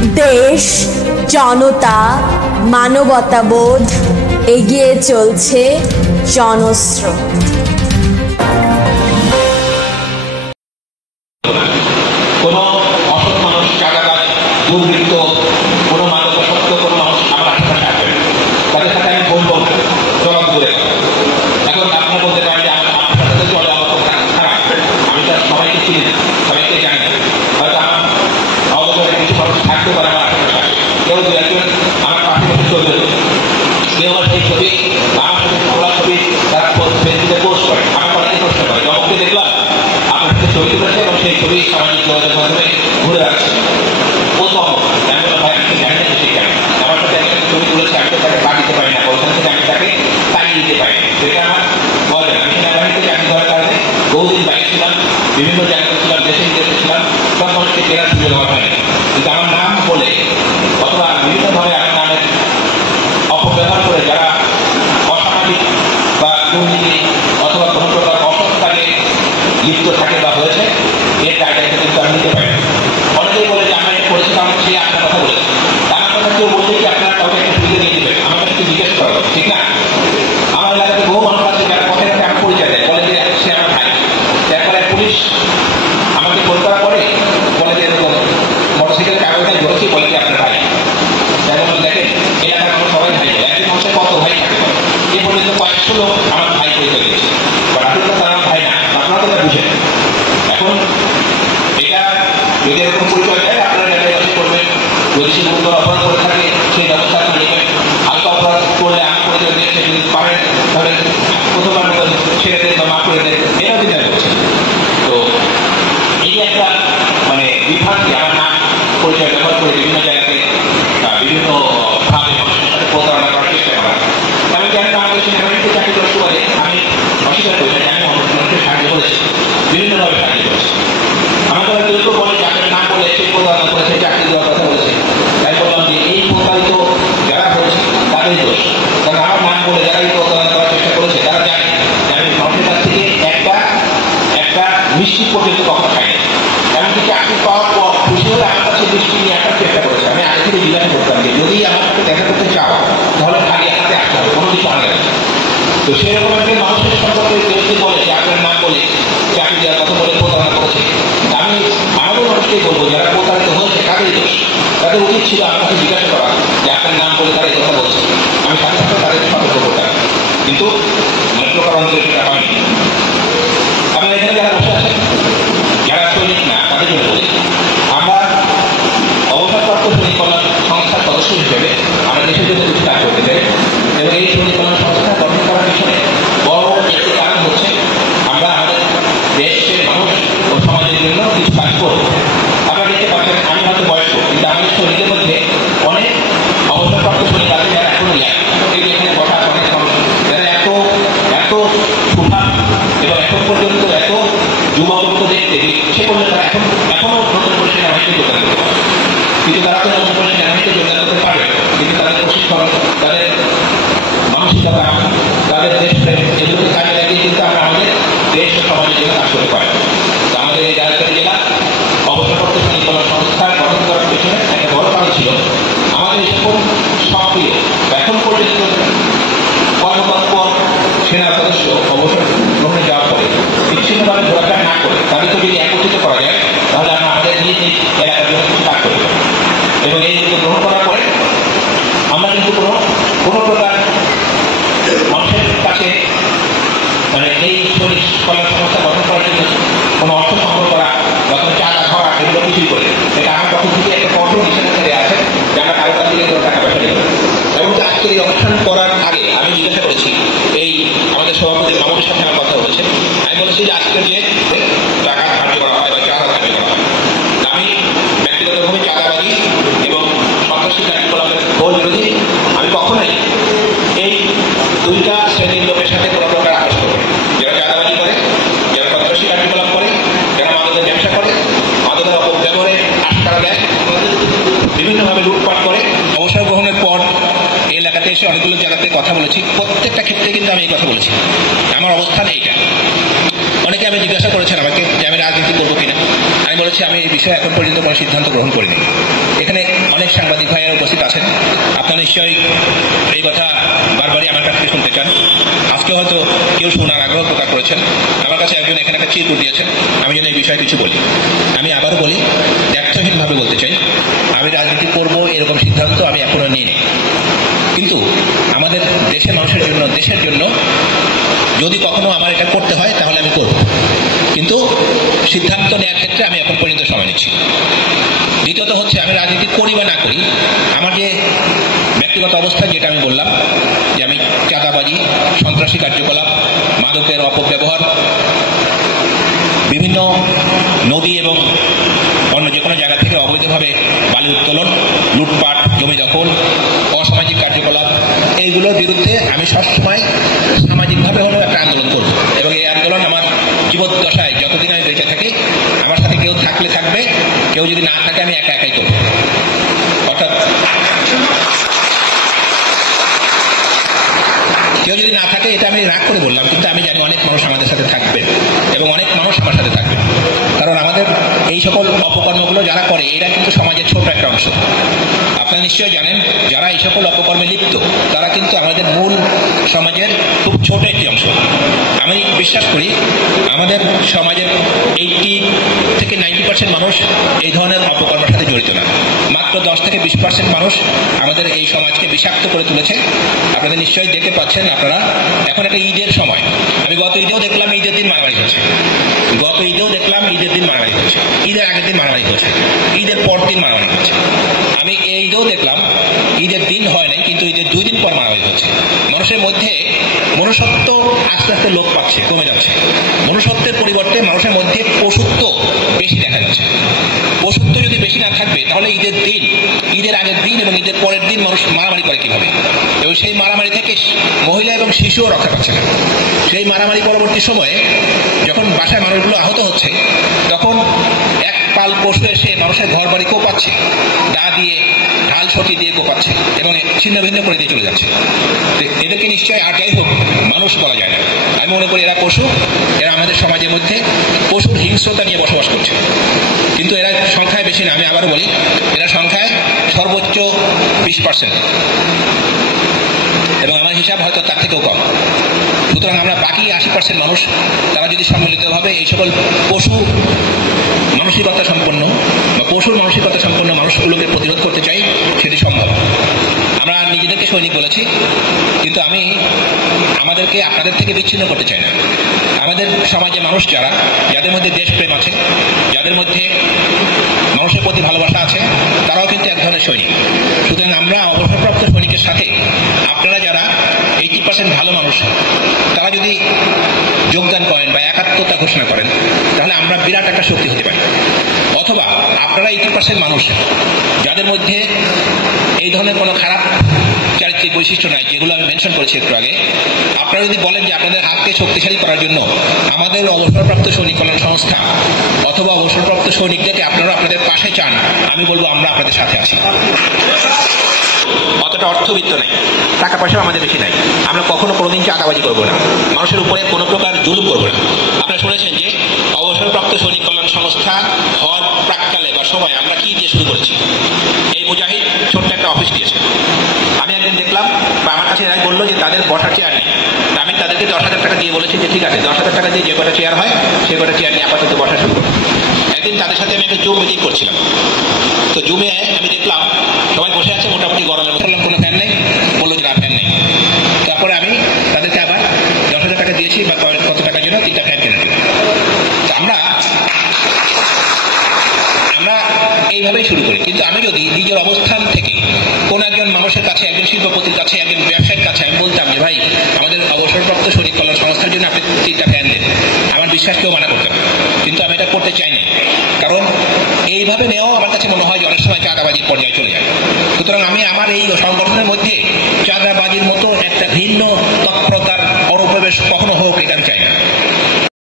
দেশ, জনতা, মানবতাবোধ, এগিয়ে চলছে জনস্রোত। কোনো অসৎ মানুষ, চাঁদাবাজ, দুর্বৃত্ত, কোনো মাদকাসক্ত কোনো মানুষ আমার আশেপাশে আসবে, তাদের সাথে আমি বলবো না, জবাব করে। এখন আপনারা বলতে পারেন যে আপনার সাথে চলে আমার কথা খারাপ, আমি তো সবাইকে চিনি না, সবাইকে জানি না, হয়তো আমার অবগত কিছু মানুষ থাকতে পারে আমার আশেপাশে, কেউ দু একজন আমার পাশে বসে চলবে, কেউ আমার সেই ছবি আমার সাথে খোলা ছবি তারা ফেসবুকে পোস্ট করে, আমার অনেকে প্রশ্ন করে, জবাবকে দেখলাম আপনার সাথে ছবি তুলেছে এবং সেই ছবি সামাজিক যোগাযোগ মাধ্যমে ঘুরে আসছে, ও তো আমি ভাই আমি জানি না সেই কেন আমার সাথে একটা ছবি তুলেছে, আমি তো তাকে পা দিতে পারি না, ওখান থেকে আমি তাকে তাড়িয়ে দিতে পারি, সেটা আমার বলে আমি সেনাবাহিনীতে চাকরি করার কারণে বহুদিন বাইরে ছিলাম, বিভিন্ন জায়গায় ছিলাম, দেশে বিদেশে ছিলাম, সব মানুষকে কেনার সুযোগ আমার হয়নি, কিন্তু আমার নাম বলে অথবা বিভিন্নভাবে আমার নামের অপব্যবহার করে যারা অসামাজিক বা দুর্নীতি অথবা কোনো প্রকার অসৎ কাজে লিপ্ত থাকে বা হয়েছে, এর দায়টা কিন্তু আমি নিতে পারি। অনেকেই বলে যে আমরা এটা করেছি, কারণ সে আপনার কথা বলেছে, তার কথা কেউ বলছে কি আপনারা কাউকে একটা সুবিধা নিয়ে দেবেন, আমাকে একটু জিজ্ঞেস করা ঠিক না? আমার এলাকাতে বহু মানুষ আছে যারা পথে ঘাটে আমি পরিচয় দেয়, বলে যে সে আমার ভাই, তারপরে পুলিশ আমাকে ফোন করা পরে বলে যে এরকম মোটরসাইকেলের কাগজটা ধরেছি, বলে যে আপনার ভাই, যেমন দেখেন এলাকার মানুষ সবাই ভাই, একজন মানুষের কত ভাই থাকে, এ পর্যন্ত কয়েকশো লোক আমার ভাই পরিচয় দিয়েছে, বাট আসলে তো তারা ভাই না, আপনারা তো এটা বুঝেন। এখন এটা যদি এরকম পরিচয় দেয় আপনারা যাচাই করবেন, যদি সে গুরুতর অপরাধ করে থাকে সেই ব্যবস্থা আপনি নেবেন, হালকা অপরাধ করলে আমি পরিচয় দিয়েছে যদি পারেন তাহলে প্রথমবার ছেড়ে দেন বা মাফ করে দেন, এটা বিচার করছেন। তো এই যে একটা মানে বিভ্রান্তি, আমার নাম পরিচয় ব্যবহার করে বিভিন্ন জায়গাতে বিভিন্ন ভাবে মানুষের সাথে প্রতারণা করার চেষ্টা করা, আমি জানি না আমাদের সেনাবাহিনীতে চাকরি করতে পারে, আমি অস্বীকার করি না, আমি মানুষকে সাহায্য করেছি, বিভিন্নভাবে সাহায্য করেছি। আমাদের কেউ কেউ বলে যে আপনার নাম বলে সে প্রতারণা করেছে, চাকরি দেওয়ার কথা বলেছে, তাই বললাম যে এই প্রতারিত যারা হয়েছে তাদের দোষ, কারণ আমার নাম বলে যারা এই প্রতারণা করার চেষ্টা করেছে তারা জানে যে আমি মানুষের কাছ থেকে একটা মিষ্টি পর্যন্ত কখনো খাইনি, এমনকি চাকরি পাওয়ার পর খুশি হলে আমার কাছে মিষ্টি নিয়ে আসার চেষ্টা করেছে। আমি আগে থেকে জিজ্ঞাসা করতাম যে যদি আমার সাথে দেখা করতে চাও তাহলে খালি হাতে আসতে হবে, কোনো কিছু আগে আসবে। তো সেরকম একটা মানুষের সম্পর্কে কেউ বলে যে আপনার নাম বলে চাকরি দেওয়ার কথা বলে প্রতারণা করেছে, আমি আমাদের মানুষকেই বলবো যারা প্রতারিত হয়েছে তাদেরই দোষ, তাদের উচিত ছিল আমার কাছে জিজ্ঞাসা করা যে আপনার নাম বলে তারা এই কথা বলছে, আমি সাথে সাথে তাদের সতর্ক করতাম, কিন্তু প্রকার অঞ্চলে সেটা হয়নি। আপনারা এখানে যারা বসে আছেন যারা সৈনিক না তাদের জন্য বলি, আমরা অবসরপ্রাপ্ত সৈনিক কল্যাণ সংস্থার সদস্য হিসেবে আমরা দেশের জন্য কিছু কাজ করতে চাই, এবং এই সৈনিক কল্যাণ সংস্থা গঠন করার পিছনে বড় একটি কারণ হচ্ছে আমরা আমাদের দেশের মানুষ ও সমাজের জন্য কিছু কাজ করবো। আপনারা দেখতে পাচ্ছেন আমি হয়তো বয়স্ক, কিন্তু আমাদের সৈনিকের মধ্যে অনেক অবসরপ্রাপ্ত সৈনিক আছে যারা এখনো ইয়ার, এই যে এখানে বসা অনেক মানুষ যারা এত সুঠাম এবং এখন পর্যন্ত এত যুবকত্ব দেখতে সে করলে তারা এখনো নতুন করে সেনাবাহিনীতে যোগদান করতে পারে, কিন্তু তারা তো নতুন করে সেনাবাহিনীতে যোগদান করতে পারবে, কিন্তু তাদের প্রশিক্ষণ, তাদের মানসিকতা, তাদের দেশপ্রেম এগুলোকে কাজে লাগিয়ে কিন্তু আমরা আমাদের দেশ ও সমাজের জন্য কাজ করতে পারি। আমাদের এই রাজশাহী জেলা অবসরপ্রাপ্ত সৈনিক কল্যাণ সংস্থা গঠন করার পেছনে একটা বড় কারণ ছিল আমাদের এই সকল সক্রিয় এখন পর্যন্ত কর্মতৎপর সেনা সদস্য অবসর গ্রহণে যাওয়ার পরে বিচ্ছিন্নভাবে ঘোরাফেরা না করে তাদেরকে যদি একত্রিত করা যায় তাহলে আমরা আমাদের নিজ নিজ এলাকার জন্য কিছু কাজ করতে পারি, এবং এই গ্রহণ করার পরে আমরা কিন্তু কোনো প্রকার মানুষের কাছে মানে এই সৈনিক কল্যাণ সংস্থা গঠন করার জন্য কোনো অর্থ সংগ্রহ করা বা কোনো চাঁদা খাওয়া এগুলো কিছুই করে, এটা আমার পক্ষ থেকে একটা কঠোর নিষেধাজ্ঞা দেওয়া আছে যে আমরা কারো কাছ থেকে কোনো টাকা পয়সা নেব। এবং আজকের এই অনুষ্ঠান করার আগে আমি জিজ্ঞাসা করেছি, এই আমাদের সভাপতি মামুনের সাথে আমার কথা হয়েছে, আমি বলেছি যে আজকের যে টাকা ধার্য করা হয় বা চাঁদা ধার্য করা হয়, আমি ব্যক্তিগতভাবে চাঁদাবাজি এবং সন্ত্রাসী কার্যকলাপের ঘোর বিরোধী, আমি কখনোই এই দুইটা শ্রেণীর লোকের সাথে কোনো প্রকার আপোষ করব, যারা চাঁদাবাজি করে, যারা সন্ত্রাসী কার্যকলাপ করে, যারা মাদকের ব্যবসা করে, মাদকের অপব্যবহারে আটকারা দেয়, বিভিন্নভাবে লুটপাট করে। অবসর গ্রহণের পর এই এলাকাতে এসে অনেকগুলো জায়গাতে কথা বলেছি, প্রত্যেকটা ক্ষেত্রে কিন্তু আমি এই কথা বলেছি, আমার অবস্থান এইটা। অনেকে আমি জিজ্ঞাসা করেছেন আমাকে যে আমি রাজনীতি করবো কিনা, আমি বলেছি আমি এই বিষয়ে এখন পর্যন্ত কোনো সিদ্ধান্ত গ্রহণ করিনি। এখানে নিশ্চয়ই এই কথা বারবারই আমার কাছ থেকে শুনতে চান। আজকে হয়তো কেউ শোনার আগ্রহ প্রকাশ করেছেন। আমার কাছে একজন এখানে একটা চিরকুট দিয়েছেন, আমি যেন এই বিষয়ে কিছু বলি। আমি আবারও বলি, ব্যর্থহীনভাবে বলতে চাই, আমি রাজনীতি করব এরকম সিদ্ধান্ত আমি এখনো নিইনি। কিন্তু আমাদের দেশের মানুষের জন্য, দেশের জন্য যদি কখনো আমার এটা করতে হয় তাহলে আমি করব, কিন্তু সিদ্ধান্ত নেওয়ার ক্ষেত্রে আমি এখন পর্যন্ত সময় নিচ্ছি। দ্বিতীয়ত হচ্ছে, আমি রাজনীতি করি বা না করি, আমার যে ব্যক্তিগত অবস্থা যেটা আমি বললাম যে আমি চাঁদাবাজি, সন্ত্রাসী কার্যকলাপ, মাদকের অপব্যবহার, বিভিন্ন নদী এবং অন্য যে কোনো জায়গা থেকে অবৈধভাবে বালি উত্তোলন, লুটপাট, জমি দখল, অসামাজিক কার্যকলাপ, এইগুলোর বিরুদ্ধে আমি সবসময় সামাজিকভাবে হলেও একটা আন্দোলন করব এবং এই আন্দোলন আমার জীবদ্দশায় যতদিন আমি বেঁচে থাকি, আমার সাথে কেউ থাকলে থাকবে, কেউ যদি না থাকে আমি একা একাই করব। অর্থাৎ কেউ যদি না থাকে, এটা আমি রাগ করে বললাম, কিন্তু আমি জানি অনেক মানুষ আমাদের সাথে থাকবে এবং অনেক মানুষ আমার সাথে থাকবে। কারণ আমাদের এই সকল অপকর্মগুলো যারা করে, এরা কিন্তু সমাজের ছোট একটা অংশ। আপনারা নিশ্চয়ই জানেন, যারা এই সকল অপকর্মে লিপ্ত তারা কিন্তু আমাদের মূল সমাজের খুব ছোট একটি অংশ। আমি বিশ্বাস করি আমাদের সমাজের 80 থেকে 90% মানুষ এই ধরনের অপকর্মের সাথে জড়িত না। মাত্র 10 থেকে 20% মানুষ আমাদের এই সমাজকে বিষাক্ত করে তুলেছে। আপনাদের নিশ্চয়ই দেখতে পাচ্ছেন, আপনারা এখন একটা ঈদের সময়, আমি গত ঈদেও দেখলাম ঈদের দিন মারামারি হচ্ছে, গত ঈদেও দেখলাম ঈদের দিন মারামারি হচ্ছে, ঈদের আগের দিন মারামারি হচ্ছে, ঈদের পর দিন মারামারি হচ্ছে। আমি এই ঈদেও দেখলাম ঈদের দিন হয় নাই, কিন্তু ঈদের 2 দিন পর মারামারি হচ্ছে। মানুষের মধ্যে মনুষ্যত্ব আস্তে আস্তে লোপ পাচ্ছে, কমে যাচ্ছে। মনুষ্যত্বের পরিবর্তে মানুষের মধ্যে পশুত্ব বেশি দেখা যাচ্ছে। পশুত্ব যদি বেশি না থাকবে, তাহলে ঈদের দিন, ঈদের আগের দিন এবং ঈদের পরের দিন মানুষ মারামারি করে কিভাবে? এবং সেই মারামারি থেকে মহিলা এবং শিশুও রক্ষা পাচ্ছে না। সেই মারামারি পরবর্তী সময়ে যখন বাসায় মানুষগুলো আহত হচ্ছে, তখন এক পাল পশু এসে মানুষের ঘর বাড়ি কোপাচ্ছে, দা দিয়ে, ঢাল ছটি দিয়ে কোপাচ্ছে এবং ছিন্ন ভিন্ন করে দিয়ে চলে যাচ্ছে। এদেরকে নিশ্চয়ই আর যাই হোক মানুষ বলা যায় না। আমি মনে করি এরা পশু, এরা আমাদের সমাজের মধ্যে পশুর হিংস্রতা নিয়ে বসবাস করছে। কিন্তু এরা সংখ্যায় বেশি না, আমি আবারও বলি, এরা সংখ্যায় সর্বোচ্চ 20% এবং আমার হিসাব হয়তো তার থেকেও কম। সুতরাং আমরা বাকি 80% মানুষ, তারা যদি সম্মিলিতভাবে এই সকল পশু মানসিকতা সম্পন্ন বা পশুর মানসিকতা সম্পন্ন মানুষগুলোকে প্রতিরোধ করতে চাই, সেটি সম্ভব। আমরা নিজেদেরকে সৈনিক বলেছি, কিন্তু আমি আমাদেরকে আপনাদের থেকে বিচ্ছিন্ন করতে চাই না। আমাদের সমাজে মানুষ যারা, যাদের মধ্যে দেশপ্রেম আছে, যাদের মধ্যে মানুষের প্রতি ভালোবাসা আছে, তারাও কিন্তু এক ধরনের সৈনিক। সুতরাং আমরা অবসরপ্রাপ্ত সৈনিকের সাথে আপনারা যারা 80% ভালো মানুষ, তারা যদি যোগদান করেন বা একাত্মতা ঘোষণা করেন, তাহলে আমরা বিরাট একটা শক্তি হতে পারি। অথবা আপনারা 80% মানুষ, যাদের মধ্যে এই ধরনের কোনো খারাপ চারিত্রিক বৈশিষ্ট্য নাই, যেগুলো আমি মেনশন করেছি একটু আগে, আপনারা যদি বলেন যে আপনাদের হাতকে শক্তিশালী করার জন্য আমাদের অবসরপ্রাপ্ত সৈনিক কল্যাণ সংস্থা অথবা অবসরপ্রাপ্ত সৈনিকদেরকে আপনারা আপনাদের পাশে চান, আমি বলবো আমরা আপনাদের সাথে আছি। অতটা অর্থবিত্ত নেই, টাকা পয়সাও আমাদের বেশি নাই, আমরা কখনো কোনোদিন চাঁদাবাজি করবো না, মানুষের উপরে কোনো প্রকার জুলুম করবো না। আপনারা শুনেছেন যে অবসরপ্রাপ্ত সৈনিক কল্যাণ সংস্থা হওয়ার প্রাককালে বা সময় আমরা কি দিয়ে শুরু করেছি? এই মুজাহিদ ছোট্ট একটা অফিস দিয়েছে। আমি একদিন দেখলাম, বা আমার কাছে এরাই বললো যে তাদের বসার চেয়ার নেই। আমি তাদেরকে 10,000 টাকা দিয়ে বলেছি যে ঠিক আছে, 10,000 টাকা দিয়ে যে কটা চেয়ার হয় সে কটা চেয়ার নিয়ে আপাতত বসা শুরু করবো। একদিন তাদের সাথে আমি একটা জুম মিটিং করছিলাম, তো জুমে আমি দেখলাম সবাই বসে আছে মোটামুটি গরমের মধ্যে, কোনো ফ্যান নেই, বললো যে না ফ্যান নেই। তারপরে আমি তাদেরকে আবার 10,000 টাকা দিয়েছি বা কত টাকার জন্য 3টা ফ্যান কিনে দিই। আমরা এইভাবেই শুরু করি। কিন্তু আমি যদি নিজের অবস্থান থেকে কোন একজন মানুষের কাছে, একজন শিল্পপতির কাছে, একজন ব্যবসায়ীর কাছে আমি বলতাম যে ভাই আমাদের অবসরপ্রাপ্ত সৈনিক কল্যাণ সংস্থার জন্য আপনি 3টা ফ্যান দেন, আমার বিশ্বাস কেউ মানা করতেন। কিন্তু আমি এটা করতে চাইনি, কারণ এইভাবে নেওয়াও আমার কাছে মনে হয় যে অনেক সময় চাঁদাবাজির পর্যায়ে চলে যায়। সুতরাং আমি আমার এই সংগঠনের মধ্যে চাঁদাবাজির মতো একটা ভিন্ন